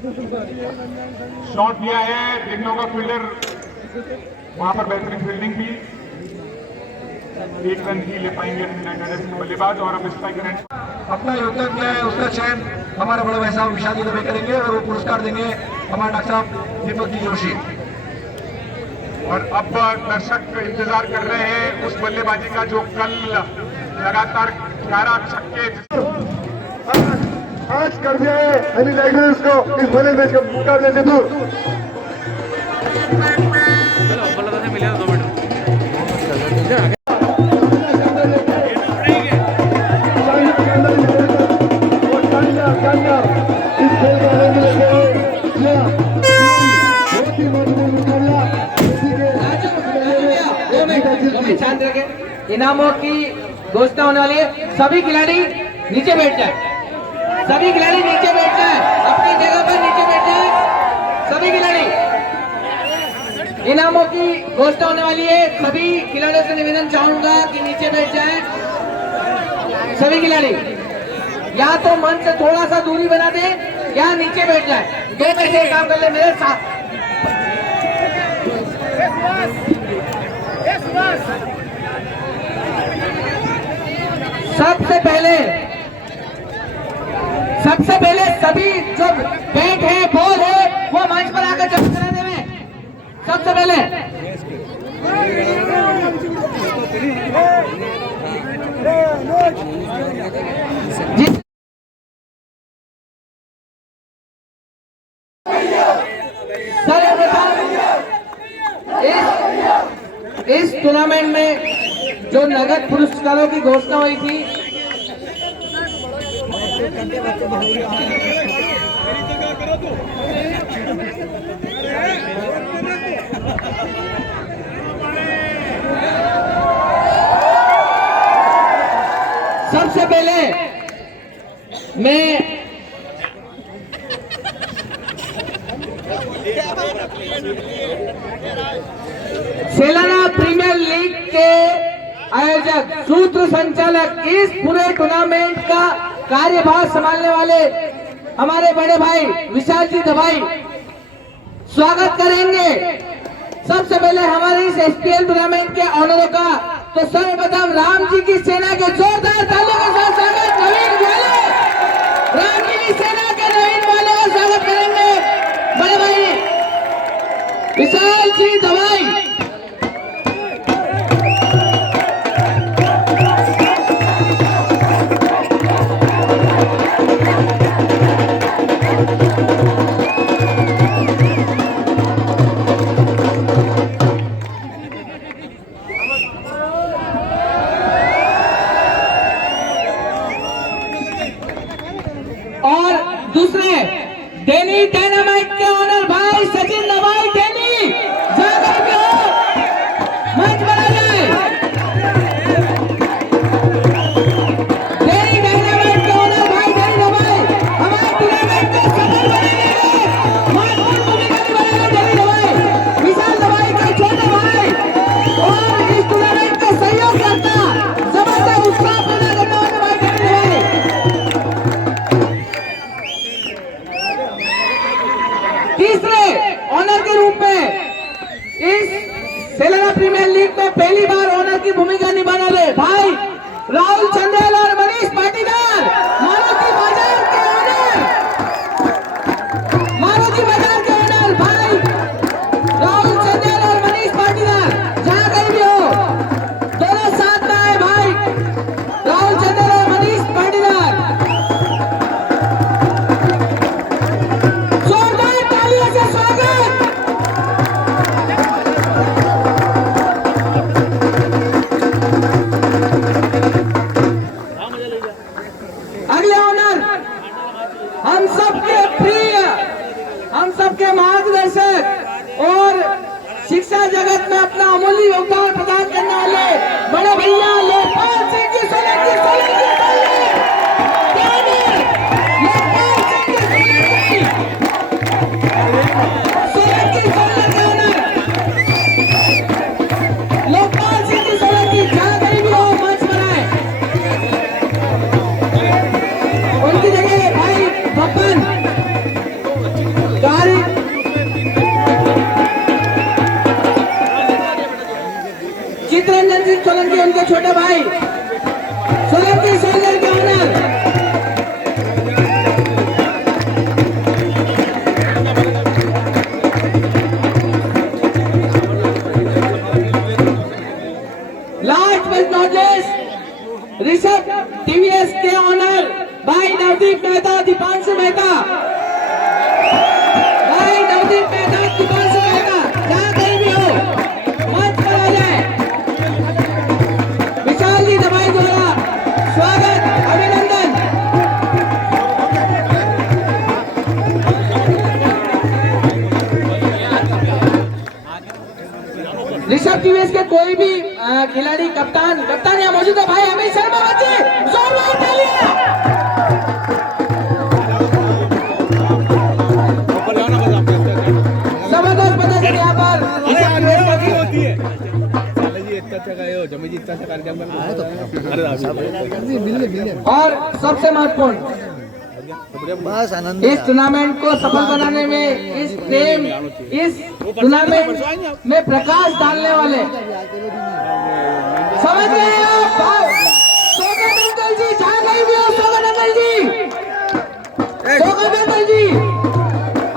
Shot लिया है, देखना होगा फील्डर वहां पर बेहतरीन फील्डिंग थी, 1 रन ही ले पाएंगे बल्लेबाज और अब स्ट्राइक रेट अपना योगदान दिया है उसका चयन हमारे बड़े भाई साहब विशाल जी दबे करेंगे और वो पुरस्कार देंगे हमारे डॉक्टर साहब दीपक जी जोशी। और अब दर्शक इंतजार कर रहे हैं उस बल्लेबाजी का जो कल लगातार 11 छक्के आज कर दिया है एनी लाइटर्स को इस बड़े मैच का मुकाबले से दूर। इनामों की घोषणा होने वाली है। सभी खिलाड़ी नीचे बैठ जाए, सभी खिलाड़ी नीचे बैठ जाए, अपनी जगह पर नीचे बैठ जाए। सभी खिलाड़ी, इनामों की घोषणा होने वाली है। सभी खिलाड़ियों से निवेदन चाहूंगा कि नीचे बैठ जाए। सभी खिलाड़ी या तो मंच से थोड़ा सा दूरी बना दे या नीचे बैठ जाए, दो में से काम कर ले मेरे साथ। सबसे पहले सभी जो बैट है, बॉल है, वो मंच पर आकर जमा कराने में सबसे पहले इस टूर्नामेंट में जो नगद पुरस्कारों की घोषणा हुई थी, सबसे पहले मैं सेलाना प्रीमियर लीग के आयोजक, सूत्र संचालक, इस पूरे टूर्नामेंट का कार्यभार संभालने वाले हमारे बड़े भाई विशाल जी दबाई स्वागत करेंगे। सबसे पहले हमारे इस एसपीएल टूर्नामेंट के ऑनरों का तो सर्वप्रथम राम जी की सेना के जोरदार तालियों के साथ स्वागत, नवीन वाले राम जी की सेना के नवीन वाले का स्वागत करेंगे बड़े भाई विशाल जी दबाई। और दूसरे डेनी डायनामाइट के ऑनर भाई सचिन दबाई, डेनी जाकर के हो मंच पर आ जाए। डेनी डायनामाइट के ऑनर भाई डेनी दबाई हमारे टूर्नामेंट को सफल बनाएंगे, महत्वपूर्ण भूमिका निभाएंगे। डेनी दबाई विशाल दबाई का छोटे भाई और इस टूर्नामेंट का सहयोग करता जबरदस्त उत्साह पैदा करने वाले भाई डेनी दबाई। तीसरे ऑनर के रूप में इस सेलेना प्रीमियर लीग में पहली बार ऑनर की भूमिका निभाने वाले भाई राहुल चंदेल और मनीष पाटीदार, मारुति बाजार के ऑनर, मारुति बाजार के ऑनर भाई राहुल चंदेल और मनीष पाटीदार, जहां कहीं भी हो दोनों साथ में आए भाई राहुल चंदेल और मनीष पाटीदार। जोरदार तालियों से स्वागत। अगले ऑनर हम सबके प्रिय, हम सबके मार्गदर्शक और शिक्षा जगत में अपना अमूल्य योगदान प्रदान करने वाले बड़े भैया लोकपाल सिंह जी सोलंकी, सोलंकी लोकपाल सिंह जी सोलंकी, जहां कहीं भी हो मंच पर आए। उनकी जगह भाई बब्बन सोलंकी उनके छोटे भाई सोलंकी सोल्जर के owner. Last but not least Rishabh TVS के ऑनर भाई नवदीप मेहता, दीपांशु मेहता, भाई नवदीप मेहता, दीपांशु मेहता, जहाँ कहीं भी हो मंच पर आ जाए। विशाल जी दवाई द्वारा स्वागत, अभिनंदन। ऋषभ टीवीएस के कोई भी खिलाड़ी, कप्तान यहाँ मौजूद है भाई अमित शर्मा बच्चे, जोरदार तालियां। जबरदस्त प्रदर्शन यहाँ पर। और सबसे महत्वपूर्ण इस टूर्नामेंट को सफल बनाने में, इस प्रेम, इस टूर्नामेंट में प्रकाश डालने वाले, समझ रहे हैं आप? सोगत अंकल जी, जहाँ कहीं भी हो, सोगत अंकल जी, सोगत अंकल जी,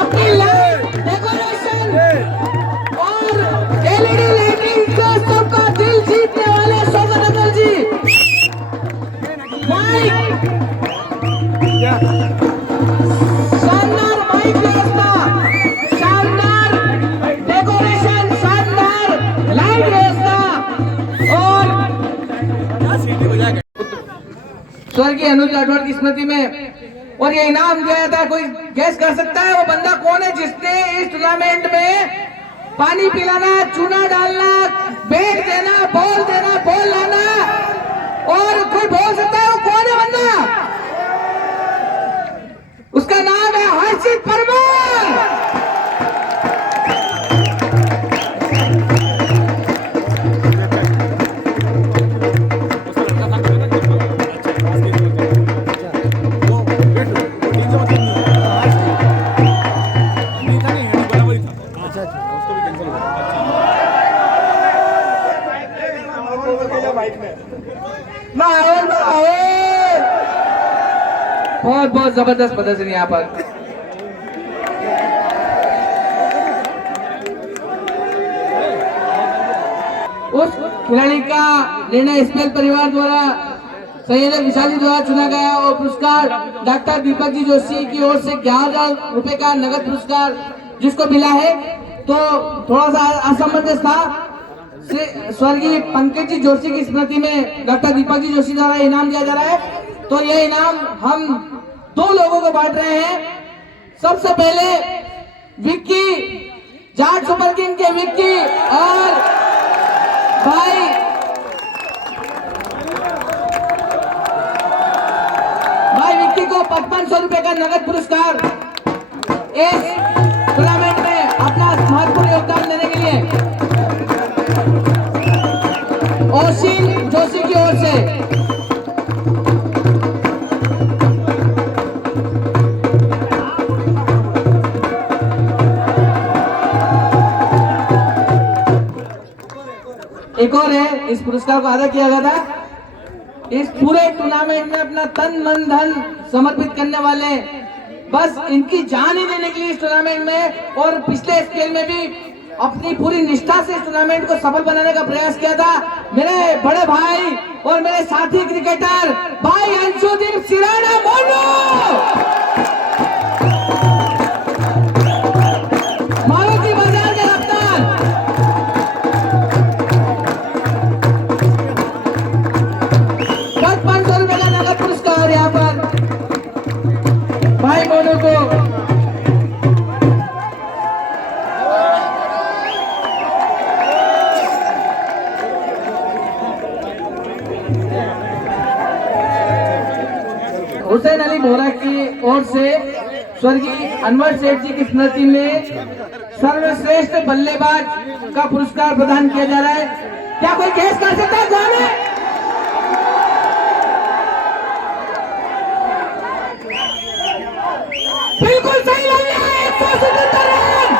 अपनी लाइट डेकोरेशन और एलईडी लाइटिंग से सबका दिल जीतने वाले सोगत अंकल जी। माइक, शानदार माइक व्यवस्था, शानदार डेकोरेशन, शानदार लाइट व्यवस्था और स्वर्गीय अनुज राठौड़ की स्मृति में। और ये इनाम दिया जाता है, कोई गैस कर सकता है वो बंदा कौन है जिसने इस टूर्नामेंट में पानी पिलाना, चूना डालना, बैट देना, बॉल लाना, और कोई बोल सकता है वो कौन है बंदा? उसका नाम है हर्षित परमार। बहुत बहुत जबरदस्त प्रदर्शन यहाँ पर। उस खिलाड़ी का निर्णय स्पेल परिवार द्वारा, संयोजक विशाल जी द्वारा चुना गया और पुरस्कार डॉक्टर दीपक जी जोशी की ओर से 11,000 रुपए का नगद पुरस्कार जिसको मिला है। तो थोड़ा सा असमंजस था, स्वर्गीय पंकज जी जोशी की स्मृति में डॉक्टर दीपक जी जोशी द्वारा इनाम दिया जा रहा है। तो यह इनाम हम 2 लोगों को बांट रहे हैं। सबसे पहले विक्की, जाट सुपर किंग के विक्की और भाई विक्की को 5500 रुपए का नगद पुरस्कार इस टूर्नामेंट में अपना महत्वपूर्ण योगदान देने के लिए ओशिन जोशी की ओर से। एक और है, इस पुरस्कार को अदा किया गया था। इस पूरे टूर्नामेंट में अपना तन मन धन समर्पित करने वाले, बस इनकी जान ही देने के लिए इस टूर्नामेंट में और पिछले स्केल में भी अपनी पूरी निष्ठा से इस टूर्नामेंट को सफल बनाने का प्रयास किया था मेरे बड़े भाई और मेरे साथी क्रिकेटर भाई अंशुदीप सिराना मोनू, मारुति बाजार के कप्तान। 500 रुपए का नगद पुरस्कार यहाँ पर भाई मोनू को। हुसैन अली बोरा की ओर से स्वर्गीय अनवर सेठ जी की स्मृति में सर्वश्रेष्ठ बल्लेबाज का पुरस्कार प्रदान किया जा रहा है। क्या कोई गेस कर सकता है कौन है? बिल्कुल सही लग रहा है, 177 रन,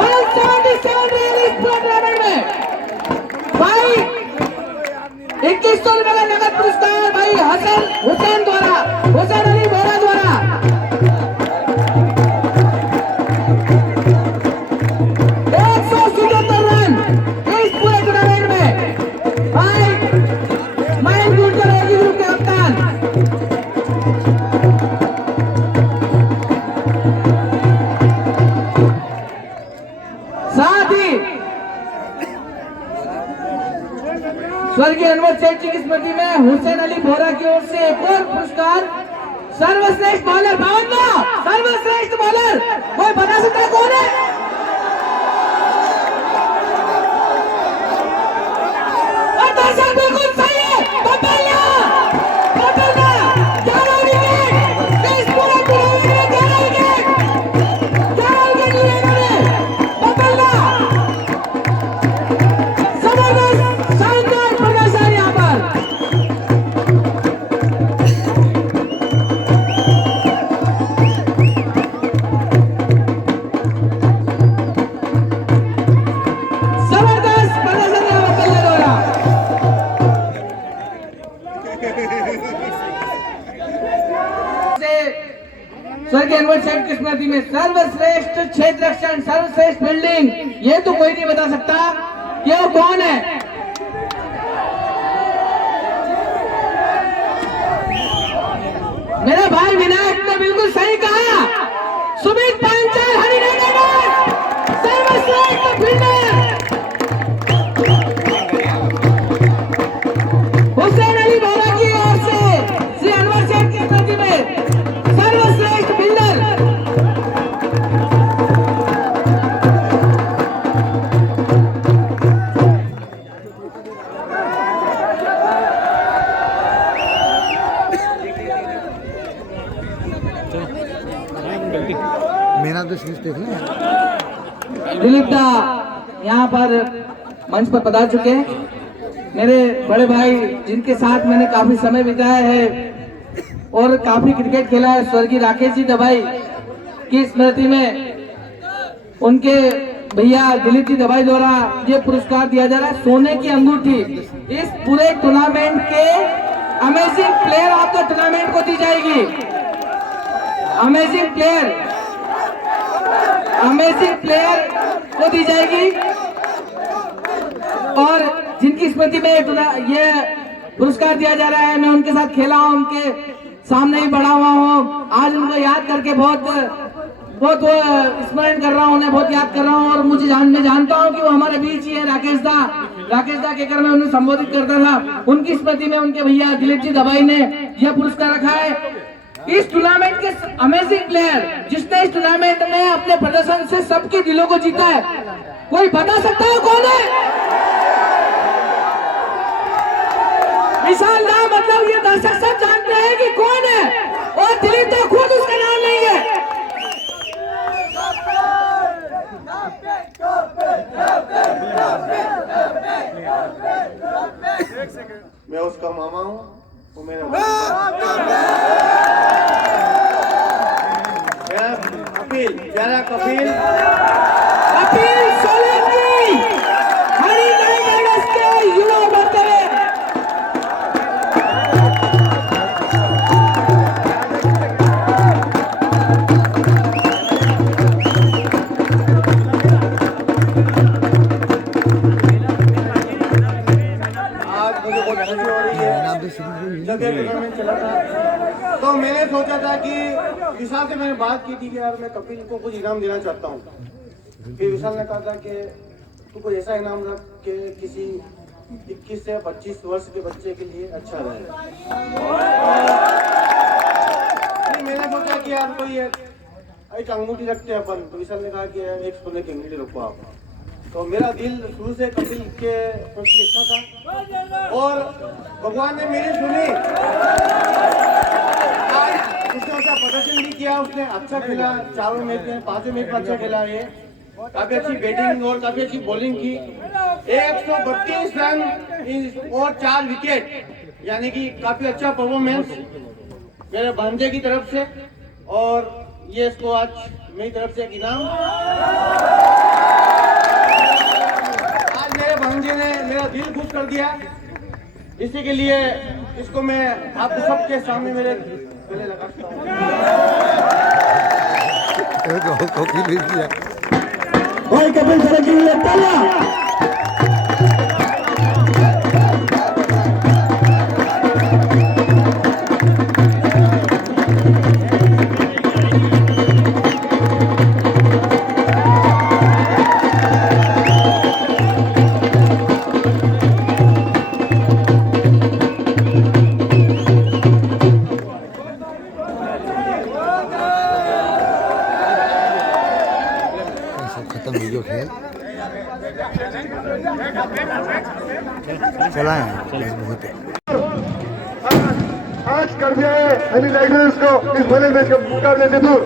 177 रन इस टूर्नामेंट में। 2100 रुपए का नगद पुरस्कार भाई हुसैन द्वारा, हुसैन अली बोरा द्वारा। 177 रन इस पूरे टूर्नामेंट में भाई मयंक गुर्जर एजी ग्रुप के कप्तान। साथ ही स्वर्गीय अनवर सेठ जी की स्मृति में हुसैन अली बोरा की ओर से एक और पुरस्कार, सर्वश्रेष्ठ बॉलर बावन्ना, सर्वश्रेष्ठ बॉलर कोई बता सकता है कौन है? और दर्शक बिल्कुल सही है, बबल्ला, बबल्ला 11 विकेट इस पूरे टूर्नामेंट में 11 विकेट लिए इन्होंने। बबल्ला जबरदस्त शानदार प्रदर्शन यहाँ पर। जबरदस्त प्रदर्शन यहाँ पर बल्ले द्वारा। स्वर्गीय अनवर सेठ की स्मृति में सर्वश्रेष्ठ क्षेत्र रक्षण, सर्वश्रेष्ठ फील्डिंग, ये तो कोई नहीं बता सकता कि वो कौन है। मेरा भाई विनायक ने बिल्कुल सही कहा, सुमित पांचाल हरिनगर सर्वश्रेष्ठ फील्डर, हुसैन अली बोरा की ओर से श्री अनवर सेठ की स्मृति में सर्वश्रेष्ठ फील्डर। मेरा तो सीरीज देख लें। दिलीप दा यहाँ पर मंच पर पधार चुके हैं। मेरे बड़े भाई जिनके साथ मैंने काफी समय बिताया है और काफी क्रिकेट खेला है, स्वर्गीय राकेश जी दबाई की स्मृति में उनके भैया दिलीप जी दबाई द्वारा ये पुरस्कार दिया जा रहा है, सोने की अंगूठी इस पूरे टूर्नामेंट के amazing player of the tournament को दी जाएगी। अमेजिंग प्लेयर को दी जाएगी और जिनकी स्मृति में ये पुरस्कार दिया जा रहा है, मैं उनके साथ खेला हूं, उनके सामने ही बड़ा हुआ हूं। आज उनको याद करके बहुत स्मरण कर रहा हूं, उन्हें बहुत याद कर रहा हूं और मैं जानता हूं कि वो हमारे बीच ही है। राकेश दा कहकर मैं उन्हें संबोधित करता था। उनकी स्मृति में उनके भैया दिलीप जी दबाई ने यह पुरस्कार रखा है। इस टूर्नामेंट के अमेजिंग प्लेयर जिसने इस टूर्नामेंट में अपने प्रदर्शन से सबके दिलों को जीता है, कोई बता सकता है कौन है? विशाल नाम, मतलब ये दर्शक सब जानते हैं कि कौन है और दिलीप तो खुद उसका नाम नहीं है। मैं उसका मामा हूँ, वो मेरा कपिल सोलंकी हरिनगर के युवा बर्तरे। आज मुझे बहुत खुशी हो रही है। जब ये टूर्नामेंट चला था तो मैंने सोचा था कि विशाल से मैंने बात की थी कि यार मैं कपिल को कुछ इनाम देना चाहता हूँ। फिर विशाल ने कहा था कि तू कोई ऐसा इनाम रख के किसी 21 से 25 वर्ष के बच्चे के लिए अच्छा रहे। मैंने सोचा कि यार कोई एक अंगूठी रखते हैं अपन, तो विशाल ने कहा कि एक सोने की अंगूठी रखो आप। तो मेरा दिल शुरू से कपिल के प्रति अच्छा था और भगवान ने मेरी सुनी। आज उसने उसका प्रदर्शन भी किया, उसने अच्छा खेला, चारों मैच में 5 मैच में अच्छा खेला है, काफी अच्छी बैटिंग और काफी अच्छी बॉलिंग की। 132 रन और 4 विकेट, यानी कि काफी अच्छा परफॉर्मेंस मेरे भांजे की तरफ से, और ये इसको आज मेरी तरफ से एक इनाम। आज मेरे भांजे ने मेरा दिल खुश कर दिया इसी के लिए इसको मैं आप सबके सामने मेरे गले लगाता हूँ। भाई कपिल सर के लिए तालियां। खत्म वीडियो खेल चला है बहुत आज कर दिया है अनिल लाइब्रेरीज को इस बड़े मैच के मुकाबले से दूर।